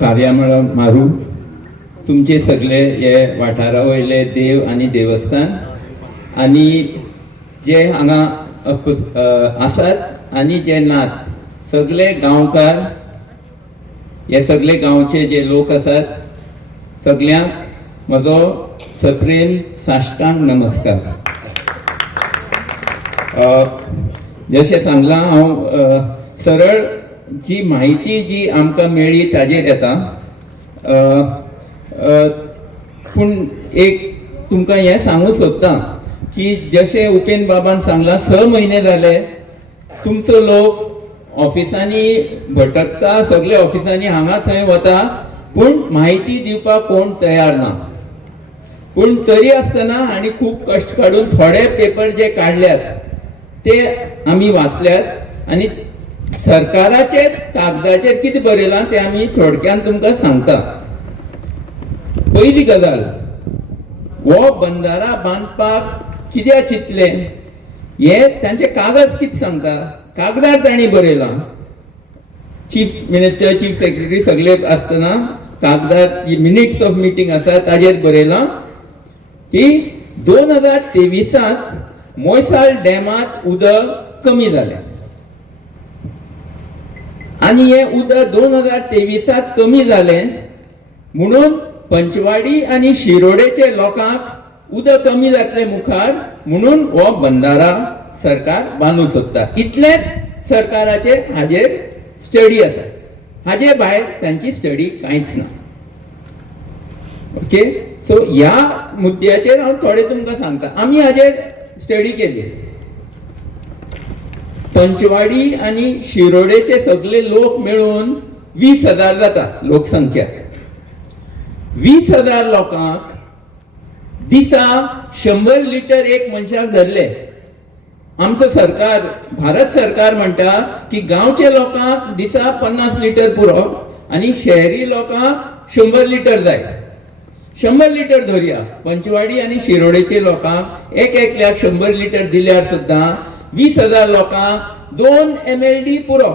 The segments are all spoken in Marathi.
कार्यामळा मारू तुमचे सगळे हे वाठारा वयले देव आनी देवस्थान आनी जे हांगा आसात आनी जे नात सगळे गांवकार हे सगळे गांवचे जे लोक आसात सगळ्यांक म्हजो सप्रेम साश्टांग नमस्कार. जशें सांगलां हांव सरळ जी म्हायती जी आमकां मेळ्ळी ताजेर येता. पूण एक तुमकां हें सांगूंक सोदतां की जशें उपेन बाबान सांगलां 6 म्हयने जाले तुमचो लोक ऑफिसांनी भटकता, सगळे ऑफिसांनी हांगा थंय वता, पूण म्हायती दिवपाक कोण तयार ना. पूण तरी आसतना हांणी खूब कश्ट काडून थोडे पेपर जे काडल्यात ते आमी वाचल्यात आनी सरकाराचेच कागदाचेर कितें बरयलां तें आमी थोडक्यान तुमकां सांगता. पयली गजाल, हो बंदारा बांदपाक कित्याक चिंतलें हे तांचे कागद कितें सांगता. कागदार तांणी बरयलां. चीफ मिनिस्टर, चीफ सेक्रेटरी सगळे आसतना कागदार जी मिनिट्स ऑफ मिटींग आसा ताजेर बरयलां की 2023 मोयसाळ डॅमात उदक कमी जालें आनी हे उदक 2023 कमी जालें म्हणून पंचवाडी आनी शिरोडेचे लोकांक उदक कमी जातलें मुखार म्हणून हो बंदारा सरकार बांदूंक सोदता. इतलेंच सरकाराचे हाजेर स्टडी आसा. हाजे भायर तांची स्टडी कांयच ना. ओके, सो ह्या मुद्द्याचेर हांव थोडे तुमकां सांगता. आमी हाजेर स्टडी केली. पंचवाडी आनी शिरोडेचे सगळे लोक मेळून 20,000 जाता लोकसंख्या. 20,000 लोकांक दिसा 100 लिटर एक मनशाक धरले. आमचो सरकार, भारत सरकार म्हणटा की गांवचे लोकांक दिसा 50 लिटर पुरो आनी शहरी लोकांक 100 लिटर जाय. 100 लिटर धरया. पंचवाडी आनी शिरोडेचे लोकांक एकल्याक 100 लिटर दिल्यार सुद्दां 20,000 लोकांक 2 MLD पुरो.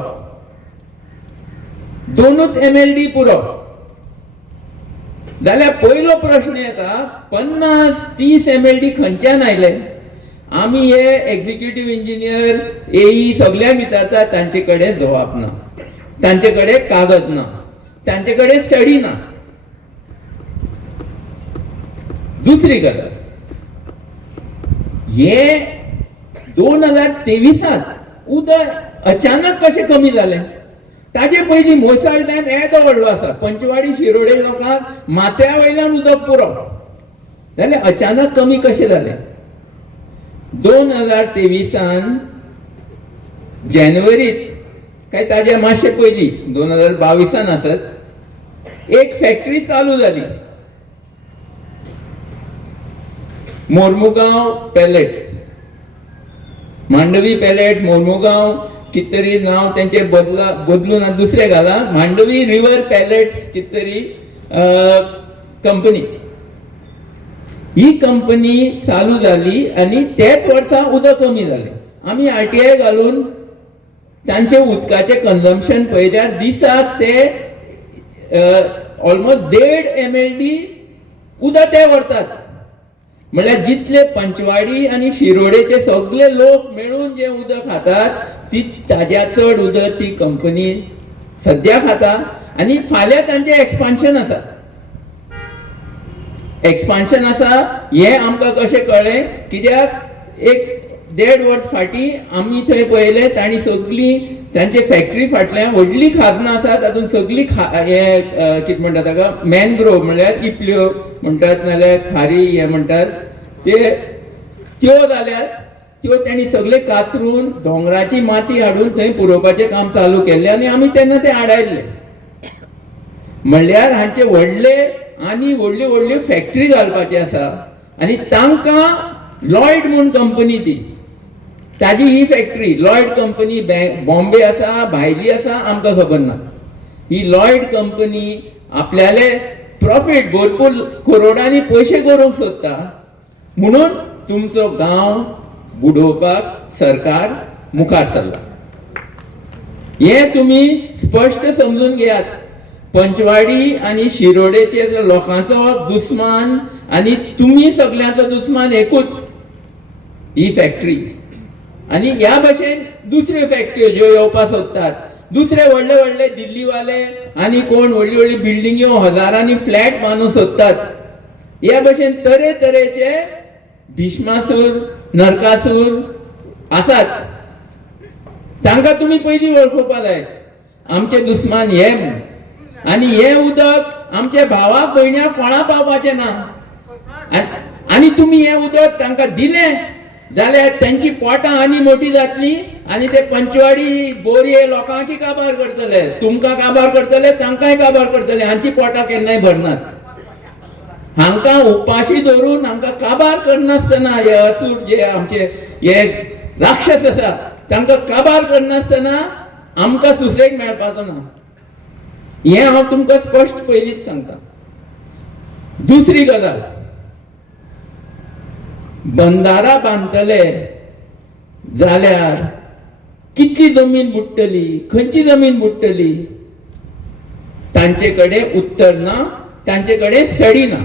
2च MLD पुरो जाल्यार पयलो प्रश्न येता 50-30 MLD खंयच्यान आयले. आमी हे एक्झिक्युटिव्ह इंजिनियर AE सगळ्यांक विचारता, तांचे कडेन जबाब ना, तांचे कडेन कागद ना, तांचे कडेन स्टडी ना. दुसरी गजाल, हे 2023 उदक अचानक कशें कमी जालें. ताजे पयलीं मोयसाळ डॅम येदो व्हडलो आसा. पंचवाडी शिरोडे लोकांक माथ्या वयल्यान उदक पुरो जाल्यार अचानक कमी कशें जालें. 2023 जानेवारीत काय ताजे मातशे पयलीं 2022 आसत एक फॅक्टरी चालू जाली. मोर्मुगांव पॅलेट्स, मांडवी पॅलेट, मोर्मुगांव कित तरी नांव तेंचे बदलून दुसरे घाला. मांडवी रिव्हर पॅलेट्स कित तरी कंपनी. ही कंपनी चालू जाली आनी त्याच वर्सा उदक कमी जालें. आमी RTI घालून तांचे उदकाचें कन्झम्पशन पळयल्यार दिसाक ते ऑलमोस्ट 1.5 MLD उदक ते व्हरतात. म्हळ्यार जितले पंचवाडी आनी शिरोडेचे सगळे लोक मेळून जे उदक खातात ताज्या चड उदक ती कंपनी सद्या खाता. आनी फाल्यां तांचें एक्सपान्शन आसा. एक्सपान्शन आसा हें आमकां कशें कळ्ळें कित्याक एक 1.5 वर्स फाटीं आमी थंय पळयलें तांणी सगळीं तांचे फॅक्टरी फाटल्यान व्हडली खाजनां आसा. तातूंत सगळीं हें कितें म्हणटा ताका मॅनग्रोव म्हणल्यार इपल्यो म्हणटात नाल्यार खारी हे म्हणटात त्यो जाल्यात. त्यो तांणी सगळे कातरून दोंगराची माती हाडून थंय पुरोवपाचें काम चालू केल्लें आनी आमी तेन्ना तें आडायल्लें. म्हणल्यार हांचे व्हडले आनी व्हडल्यो व्हडल्यो फॅक्टरी घालपाचे आसा आनी तांकां लॉयड म्हूण कंपनी ती ताजी ही फॅक्टरी लॉयड कंपनी बॉम्बे आसा भायली आसा आमकां खबर ना. ही लॉयड कंपनी आपल्याले प्रॉफिट भरपूर करोडांनी पयशे करूंक सोदता म्हणून तुमचो गांव बुडोवपाक सरकार मुखार सरला. हे तुम्ही स्पष्ट समजून घेयात. पंचवाडी आणि शिरोडेचे लोकांचो दुस्मान आणि तुम्ही सगळ्यांचो दुस्मान एकूच, ही फॅक्टरी. आणि ह्या भाशेन दुसऱ्यो फॅक्टऱ्यो ज्यो येवपाक सोदतात, दुसरे व्हडले व्हडले दिल्लीवाले आणि कोण व्हडली व्हडली बिल्डिंग्यो हजारांनी फ्लॅट बांदूंक सोदतात. ह्या भाशेन तरेतरेचे भीष्मासूर नरकासूर आसात. तांकां तुम्ही पयलीं वळखुपा जाय. आमचे दुस्मान हे आणि हे उदक आमच्या भावाक भयण्याक कोणा पावपाचें ना. आणि तुम्ही हे उदक तांकां दिलें जाल्यार त्यांची पोटां आनी मोठी जातली आणि ते पंचवाडी बोरये लोकांकी काबार करतले, तुमकां काबार करतले, तांकांय काबार करतले. हांची पोटां केन्नाय भरनात. हांकां उपाशी धरून हांकां काबार करनासतना हे असूट जे आमचे हे राक्षस आसा तांकां काबार करनासतना आमकां सुसेग मेळपाचो ना. हे हांव तुमकां स्पश्ट पयलींच सांगता. दुसरी गजाल, बंधारा बांदतले जाल्यार कितली जमीन बुडटली, खंयची जमीन बुडटली, तांचे कडेन उत्तर ना, तांचे कडेन स्टडी ना.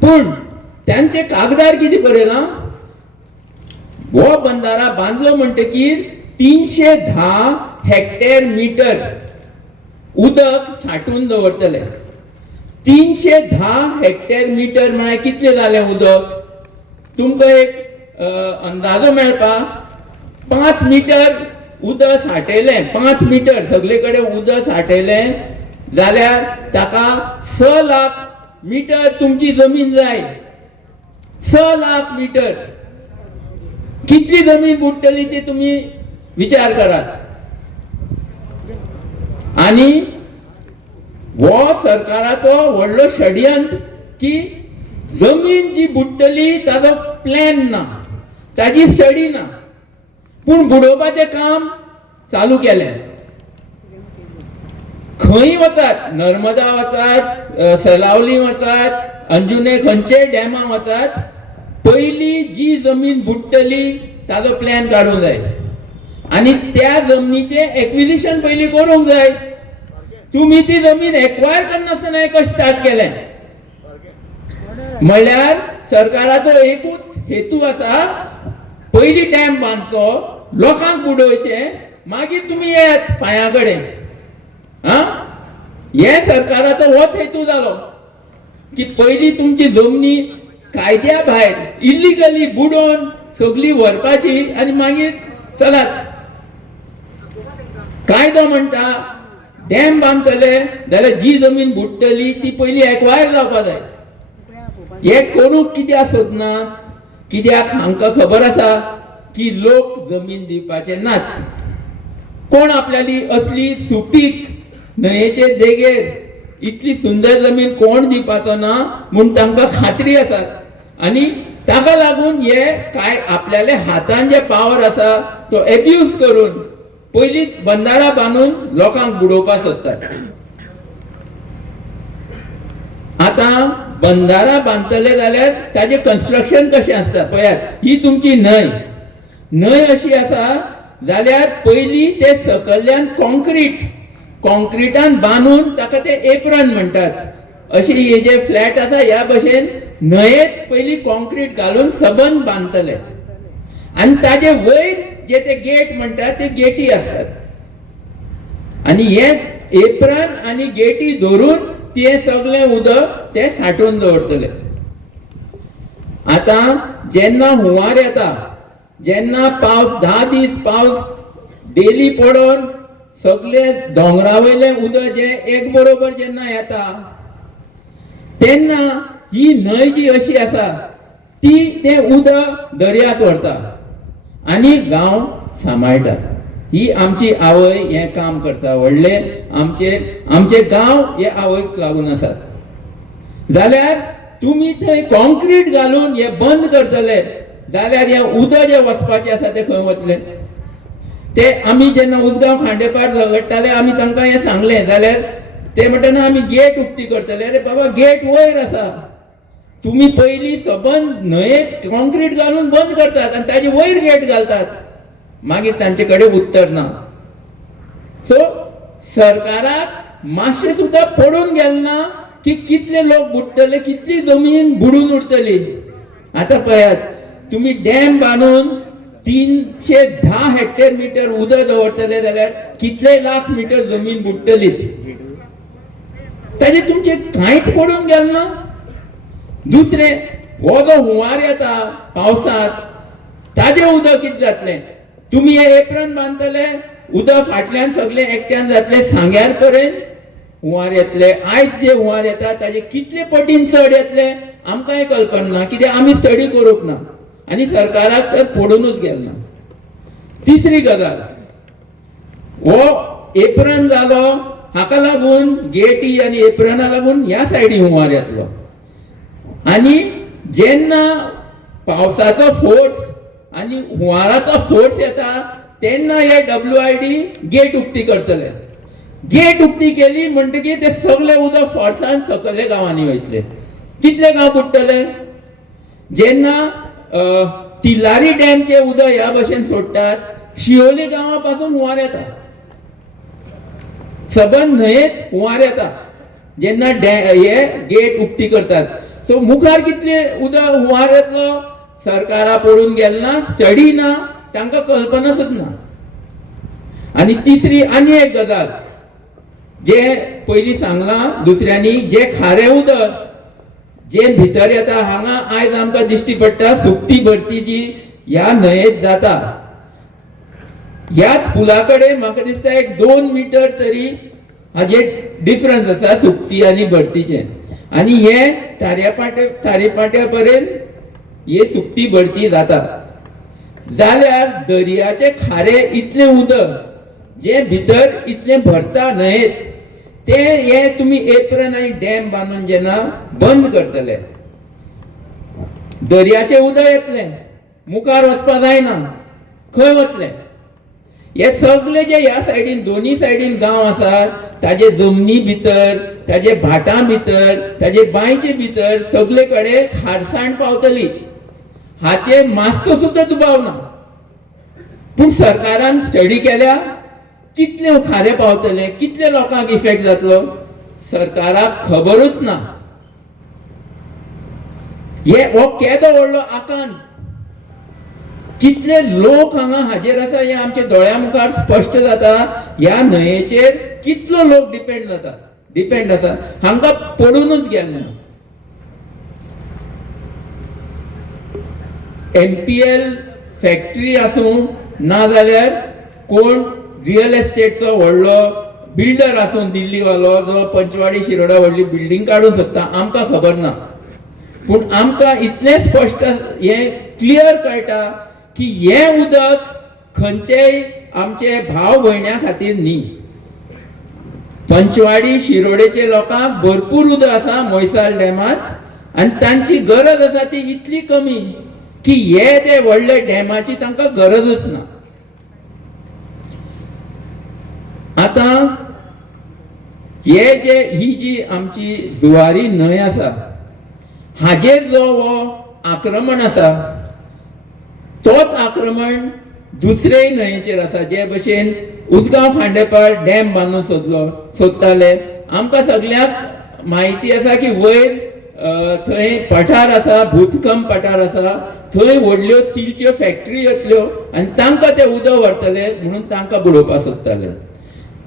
पूण त्यांचे कागदार कितें बरयलां, हो बंधारा बांदलो म्हणटकीर 310 हेक्टर मिटर उदक साठून दवरतले. 310 हेक्टर मिटर म्हळ्यार कितले जालें उदक? तुमकां एक अंदाजो मेळपा, 5 मिटर उदक साठयलें, 5 मिटर सगळे कडेन उदक साठयलें जाल्यार ताका 6 लाख मिटर तुमची जमीन जाय. 6 लाख मिटर कितली जमीन बुडटली ती तुम्ही विचार करात. आणि हो सरकाराचो व्हडलो षडयंत्र की जमीन जी बुडटली ताजो प्लॅन ना, ताजी स्टडी ना, पूण बुडोवपाचें काम चालू केलें. खंय वतात, नर्मदा वतात, सलावली वतात, अंजुने खंयचे डॅमा वतात, पयली जी जमीन बुडटली ताजो प्लॅन काडूंक जाय आणि त्या जमनीचे एक्विजिशन पयली करूंक जाय. तुम्ही ती जमीन एक्वायर करनासतना हे कशें स्टार्ट केलें? म्हणल्यार सरकाराचो एकूच हेतू आसा, पयली डॅम बांदचो, लोकांक बुडोवचे, मागीर तुम्ही येयात पांया कडेन. हे सरकाराचो होच हेतू जालो की पयली तुमची जमनी कायद्या भायर इल्लिगली बुडोवन सगळी व्हरपाची आणि मागीर चलात. कायदो म्हणटा डॅम बांदतले जाल्यार जी जमीन बुडटली ती पयली एक्वायर जावपा जाय. हे करूंक कित्याक सोदनात? कित्याक हांकां खबर आसा की लोक जमीन दिवपाचे नात. कोण आपल्याली असली सुपीक न्हंयेचे देगेर इतली सुंदर जमीन कोण दिवपाचो ना म्हूण तांकां खात्री आसा. आणि ताका लागून हे काय आपल्याले हातान जे पावर आसा तो एब्यूज करून पयलीच बंधारा बांदून लोकांक बुडोवपाक सोदतात. आता बंधारा बांदतले जाल्यार ताजे कन्स्ट्रक्शन कशें आसता पळयात. ही तुमची न्हंय अशी आसा जाल्यार पयली ते सकयल्यान कॉन्क्रीटान बांदून ताका ते एप्रन म्हणटात. अशी हे जे फ्लॅट आसा ह्या भशेन न्हंयेत पयली कॉन्क्रीट घालून सबंद बांदतले आणि ताजे वयर जे ते गेट म्हणटात ते गेटी असतात आणि हे एप्रन आणि गेटी धरून ते सगळे उदक ते साठवून दवरतले. आता जेन्ना हुंवार येता, जेन्ना पावस 10 दीस पावस डेली पडोन सगळे दोंगरावयले उदक जे एक बरोबर जेन्ना येता तेन्ना ही न्हंय जी अशी आसा ती ते उदक दर्यांत व्हरता आणि गांव सांबाळटा. ही आमची आवय हे काम करता. व्हडले आमचे गांव हे आवयक लागून आसात. जाल्यार तुम्ही थंय कॉन्क्रीट घालून हे बंद करतले जाल्यार हे उदक जे वचपाचे आसा ते खंय वतले? ते आमी जेन्ना उसगांव खांडेपार झगडटाले आमी तांकां हे सांगलें जाल्यार ते म्हणटना आमी गेट उक्ती करतले. अरे बाबा गेट वयर आसा, तुम्ही पयली सबंद न्हंयेत कॉन्क्रीट घालून बंद करतात आणि ताजे वयर गेट घालतात, मागीर तांचे कडेन उत्तर ना. सो सरकाराक मातशें सुद्दां पडून गेलें ना की कितले लोक बुडटले, कितली जमीन बुडून उरतली. आता पळयात, तुम्ही डॅम बांधून 310 हेक्टर मीटर उदक दवरतले जाल्यार कितले लाख मीटर जमीन बुडटलीच. ताजे तुमचे कांयच पडून गेलें ना. दुसरे, हो जो हुंवार येता पावसांत ताजे उदक कितें जातलें. तुम्ही हे एप्रन बांदतले, उदक फाटल्यान सगळे एकट्यान जातले, सांग्यार पर्यंत हुंवार येतले. आयज जे हुंवार येता ताजे कितले पटीन चड येतले आमकांय कल्पना ना, कित्याक आमी स्टडी करूंक ना आनी सरकाराक तर पडूनच गेले ना. तिसरी गजाल, हो एप्रन जालो हाका लागून गेटी आनी एप्रना लागून ह्या सायडीन हुंवार येतलो. आनी जेन्ना पावसाचो फोर्स आनी हुंवाराचो फोर्स येता तेन्ना हे WID गेट उक्ती करतले. गेट उक्ती केली म्हणटकीर ते सगळे उदक फोर्सान सकयल्या गांवांनी वयतले. कितले गांव बुडटले. जेन्ना तिलारी डॅमचे उदक ह्या भशेन सोडटात, शिवोली गांवा पासून हुंवार येता, सबंद न्हंयेत हुंवार येता जेन्ना हे गेट उक्ती करतात. सो मुखार कितले उदक हुंवार येतलो सरकारा पडून गेले ना, स्टडी ना, तांकां कल्पना सुद्दां ना. आनी तिसरी आनी एक गजाल जे पयलीं सांगलां दुसऱ्यांनी, जे खारें उदक जे भितर येता हांगा आयज आमकां दिश्टी पडटा सुकती भरती जी ह्या न्हंयेत जाता. ह्याच पुला कडेन म्हाका दिसता एक 2 मीटर तरी हाजे डिफरन्स आसा सुकती आनी भरतीचे. आनी हे तारेपाट्या पर्यंत हे सुकती भरती जाता. जाल्यार दर्याचे खारे इतले उदक जे भितर इतले भरता न्हंयेत, ते हे तुम्ही एप्रन आनी डॅम बांदून जेन्ना बंद करतले, दर्याचे उदक येतले, मुखार वचपा जायना, खंय वतले. हे सगळे जे ह्या सायडीन दोनी सायडीन गांव आसात ताजे जमनी भितर, ताजे भाटां भितर, ताजे बांयचे भितर सगळे कडेन खारसाण पावतली. हाचे मातसो सुद्दां दुबाव ना. पूण सरकारान स्टडी केल्या कितले खारे पावतले, कितले लोकांक इफेक्ट जातलो सरकाराक खबरूच ना. हो केदो व्हडलो आकांत, कितले लोक हांगा हाजेर आसा हे आमच्या दोळ्या मुखार स्पश्ट जाता. ह्या न्हंयेचेर कितलो लोक डिपेंड आसा, हांकां पडूनच गेले ना. MPL फॅक्टरी आसूं ना जाल्यार कोण रियल एस्टेटचो व्हडलो बिल्डर आसूं दिल्लीवालो जो पंचवाडी शिरोडा व्हडली बिल्डींग काडूंक सोदता, आमकां खबर ना. पूण आमकां इतलें स्पश्ट हे क्लियर कळटा की हे उदक खंयचेय आमचे भाव भयण्या खातीर न्ही. पंचवाडी शिरोडेचे लोकांक भरपूर उदक आसा मोयसाल डॅमात आनी तांची गरज आसा ती इतली कमी की हे ते व्हडले डॅमाची तांकां गरजच ना. आता ही जी आमची जुवारी न्हंय आसा हाजेर जो हो आक्रमण आसा तोच आक्रमण दुसरे न्हंयेचेर आसा. जे भशेन उसगांव खांडेपार डॅम बांदूंक सोदताले, आमकां सगळ्यांक म्हायती आसा की वयर थंय पठार आसा, भूतकम पठार आसा, थंय व्हडल्यो स्टीलच्यो फॅक्टरी येतल्यो आनी तांकां ते उदक व्हरतले म्हणून तांकां बुडोवपाक सोदताले.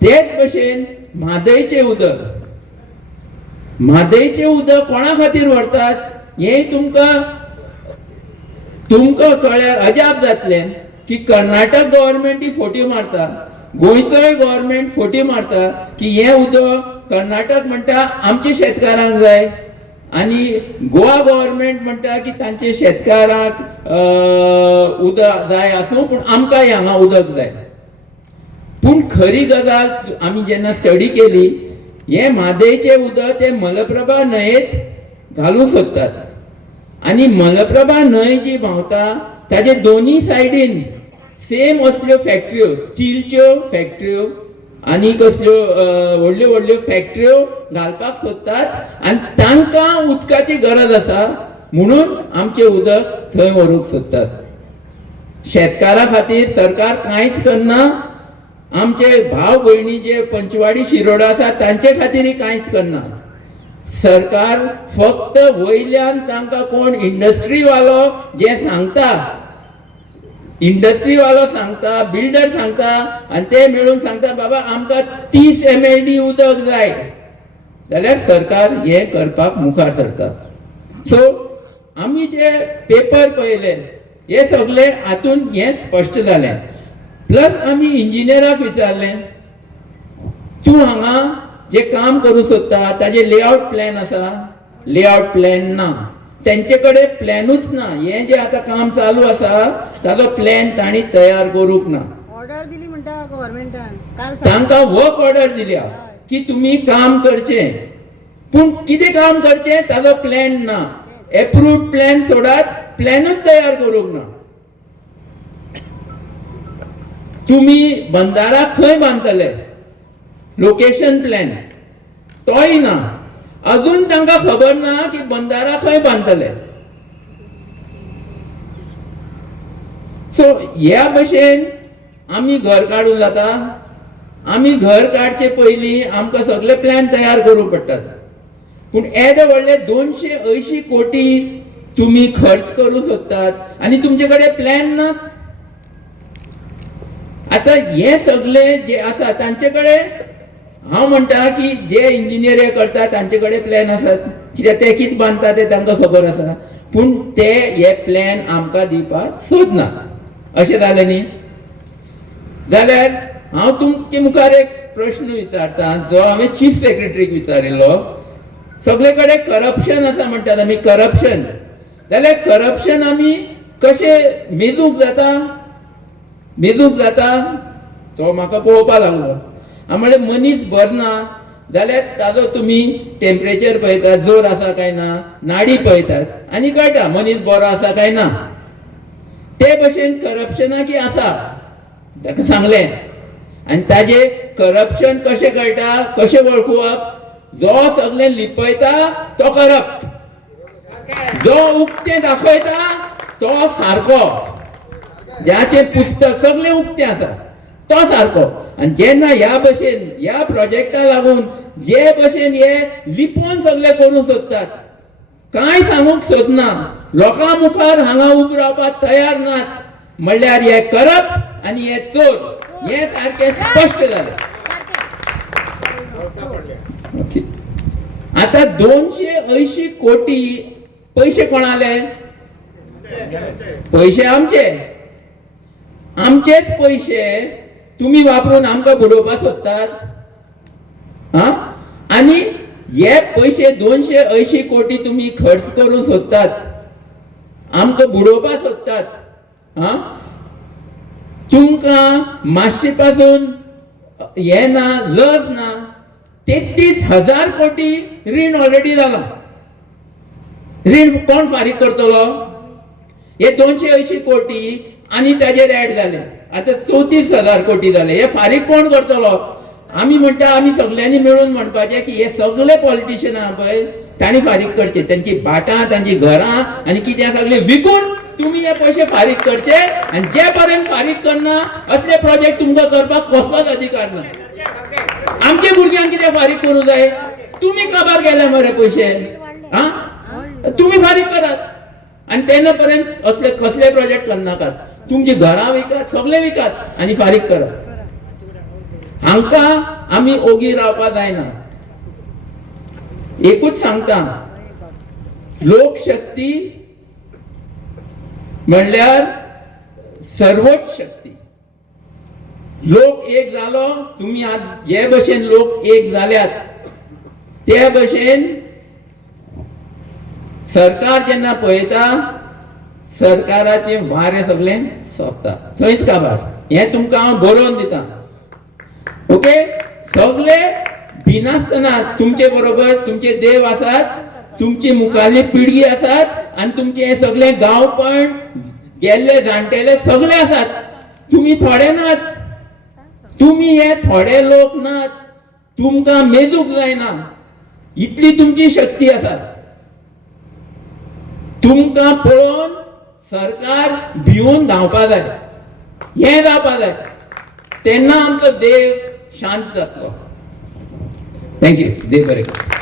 तेच भशेन म्हादयचे उदक कोणा खातीर व्हरतात हे तुमकां कळ्यार अजाप जातलें की कर्नाटक गव्हर्नमेंट ही फोटी मारता, गोंयचोय गव्हर्नमेंट फोटी मारता की हे उदक कर्नाटक म्हणटा आमच्या शेतकारांक जाय आनी गोवा गव्हर्नमेंट म्हणटा की तांचे शेतकारांक उदक जाय आसूं पूण आमकांय हांगा उदक जाय. पूण खरी गजाल आमी जेन्ना स्टडी केली, हे म्हादयचे उदक ते मलप्रभा न्हंयेत घालूंक सोदतात आनी मलप्रभा न्हंय जी व्हांवता ताजे दोनी सायडीन सेम असल्यो फॅक्टऱ्यो, स्टीलच्यो फॅक्टऱ्यो आनी कसल्यो व्हडल्यो व्हडल्यो फॅक्टऱ्यो घालपाक सोदतात आनी तांकां उदकाची गरज आसा म्हणून आमचें उदक थंय व्हरूंक सोदतात. शेतकारा खातीर सरकार कांयच करना आमचे भाव भयणी जे पंचवाडी शिरोडा आसा तांचे खातीर कांयच करना. सरकार फक्त वयल्यान तांकां कोण इंडस्ट्री वालो जे सांगता, इंडस्ट्री वालो सांगता, बिल्डर सांगता आनी ते मेळून सांगता बाबा आमकां 30 MLD उदक जाय जाल्यार सरकार हे करपाक मुखार सरता. सो आमी जे पेपर पळयले हे सगळे हातून हे स्पश्ट जालें. प्लस आमी इंजिनियराक विचारलें तूं हांगा जे काम करूं सोदता ताजे लेआउट प्लॅन आसा? लेआउट प्लॅन ना, त्यांचे कडेन प्लॅनूच ना. हे जे आता काम चालू आसा ताजो प्लॅन तांणी तयार करूंक ना. ऑर्डर दिली म्हणटा गव्हर्नमेंटान काल तांकां वर्क ऑर्डर दिल्या की तुम्ही काम करचें, पूण कितें काम करचें ताजो प्लॅन ना. एप्रूव्ड प्लॅन सोडात, प्लॅनूच तयार करूंक ना. तुम्ही बंदारा खंय बांदतले, लोकेशन प्लॅन तोय ना. अजून तांकां खबर ना की बंदारा खंय बांदतले. सो ह्या भशेन आमी घर काडूं जाता. आमी घर काडचे पयलीं आमकां सगळे प्लॅन तयार करूंक पडटात. पूण येदे व्हडले 280 कोटी तुम्ही खर्च करूं सोदतात आनी तुमचे कडेन प्लॅन ना. आता हे सगळे जे आसा तांचे कडेन हांव म्हणटा की जे इंजिनियर हे करता तांचे कडेन प्लॅन आसात, कित्याक ते कितें बांदता ते तांकां खबर आसा. पूण ते हे प्लॅन आमकां दिवपाक सोदनात. अशें जालें न्ही. जाल्यार हांव तुमचे मुखार एक प्रश्न विचारता जो हांवें चीफ सेक्रेटरीक विचारिल्लो. सगळे कडेन करप्शन आसा म्हणटात आमी, करप्शन. जाल्यार करप्शन आमी कशें मेजूंक जाता? मेजूंक जाता तो म्हाका पळोवपा लागलो. हांव म्हणलें मनीस भरना जाल्यार ताजो तुमी टेम्परेचर पळयतात, जोर आसा काय ना, नाडी पळयतात आनी कळटा मनीस बरो आसा काय ना. ते भशेन करप्शनाकी आसा ताका सांगलें. आनी ताजे करप्शन कशें कळटा, कशें वळखुवप? जो सगळें लिपयता तो करप्ट, जो उक्तें दाखयता तो सारको, ज्याचे पुस्तक सगळे उक्ते आसा तो सारको. आनी जेन्ना ह्या भशेन ह्या प्रोजेक्टा लागून जे भशेन हे लिपोवन सगळे करूंक सोदतात, कांय सांगूंक सोदना, लोकां मुखार हांगा उबे रावपाक तयार नात, म्हणल्यार हे करप्ट आनी हे चोर, हे सारकें स्पश्ट जालें. आता 280 कोटी पैसे कोणाले? पैसे आमचे, आमचेच पैसे तुम्ही वापरून आमकां बुडोवपाक सोदतात. हा, आनी हे पैसे 280 कोटी तुम्ही खर्च करून सोदतात, आमकां बुडोवपाक सोदतात. हा, तुमकां मातशे पासून हे ना, लज ना. 33,000 कोटी रीण ऑलरेडी जाला. रीण कोण फारीक करतलो? हे 280 कोटी आनी ताजेर ऍड जाले, आता 34,000 कोटी जाले. हे फारीक कोण करतलो? आमी म्हणटा आमी सगळ्यांनी मेळून म्हणपाचे की हे सगळे पॉलिटिशियन आहा पळय तांणी फारीक करचे, तांची भाटां, तांची घरां आनी कितें सगळे विकून तुम्ही हे पैसे फारीक करचे. आनी जे पर्यंत फारीक करना असले प्रोजेक्ट तुमकां करपाक कसलोच अधिकार ना. आमच्या भुरग्यांक कितें फारीक करूं जाय? तुम्ही काबार केले मरे पैसे, हा, तुम्ही फारीक करात. आनी तेन्ना पर्यंत असले कसले प्रोजेक्ट करनाकात. तुमची घरां विकात, सगळे विकात आनी फारीक करात. हांकां आमी ओगी रावपा जायना. एकूच सांगता, लोकशक्ती म्हणल्यार सर्वोच्च शक्ती. लोक एक जालो, तुम्ही आज जे भशेन लोक एक जाल्यात ते भशेन सरकार जेन्ना पळयता सरकाराचे वारे सगळे सोंपता, थंयच काबार. हे तुमकां हांव बरोवन दिता. ओके, सगळे भिनासतना तुमचे बरोबर तुमचे देव आसात, तुमची मुखाल्ली पिढी आसात आनी तुमचे हे सगळे गांवपण गेल्ले जाणटेले सगळे आसात. तुम्ही थोडे नात, तुम्ही हे थोडे लोक नात. तुमकां मेजूक जायना इतली तुमची शक्ती आसा. तुमकां पळोवन सरकार भिवून धांवपा जाय, हे जावपा जाय. तेन्ना आमचो देव शांत जातलो. थँक्यू. देव बरें करूं.